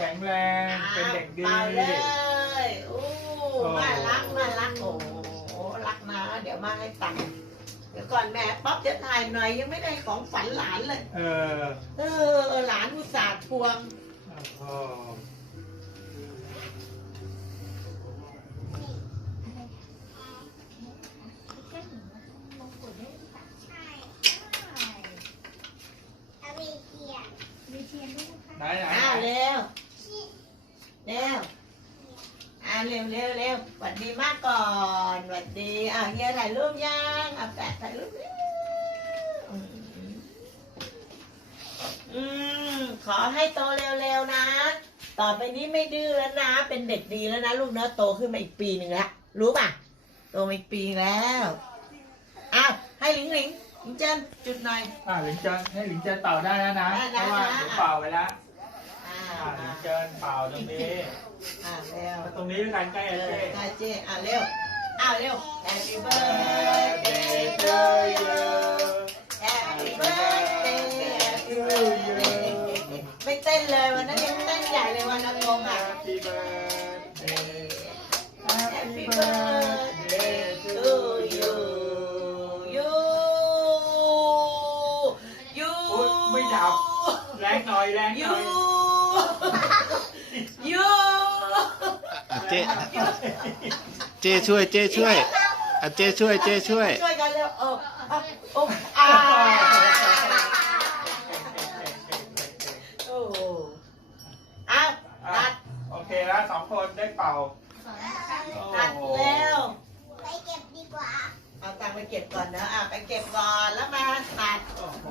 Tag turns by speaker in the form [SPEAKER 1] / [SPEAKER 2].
[SPEAKER 1] แข็งแรง เป็นเด็กดีม
[SPEAKER 2] าเลยอู้มารัก มารักโอ้โหรักนะเดี๋ยวมาให้ตังเดี๋ยวก่อนแม่ป๊อปจะถ่ายหน่อย ยังไม่ได้ของฝันหลานเลยเออเออหลานอุตส่าห์ทวงเร็วๆๆสวัสดีมากก่อนสวัสดีอ่ะเฮียถ่ายรูปยังอ่ะแปะถ่ายรูปนี้ขอให้โตเร็วๆนะ ต่อไปนี้ไม่ดื้อแล้วนะ เป็นเด็กดีแล้วนะลูกเนาะโตขึ้นมาอีกปีหนึ่งแล้ว รู้ป่ะโตมาอีกปีแล้ว อ้าวให้หลิงหลิงหลิงเจนจุดหน่อย
[SPEAKER 1] อ่าหลิงเจนให้หลิงเจนเป่าได้แล้วนะ เพราะว่าหนูเป่าไปแล้วอาหลิงเจนเป่าตรงนี้อ่าเร็วตรงนี้ไม่ทันใกล้เลย
[SPEAKER 2] ใกล้เจ๊อ่าเร็ว อ้าวเร็ว
[SPEAKER 3] Happy b i r t h d เจ
[SPEAKER 4] ช่วยเจช่วยอ่ะเจช่วยเจช่วย
[SPEAKER 2] ช่วยกันแล้วเอออ่ะโอ๊ะอ่า
[SPEAKER 1] ล้วสองคนได้เป่า
[SPEAKER 2] ตัดเร็ว
[SPEAKER 5] ไปเก็บดีกว่า
[SPEAKER 2] เอาตังไปเก็บก่อนนะอ่ะไปเก็บก่อนแล้วมาตัด
[SPEAKER 1] โอ้โห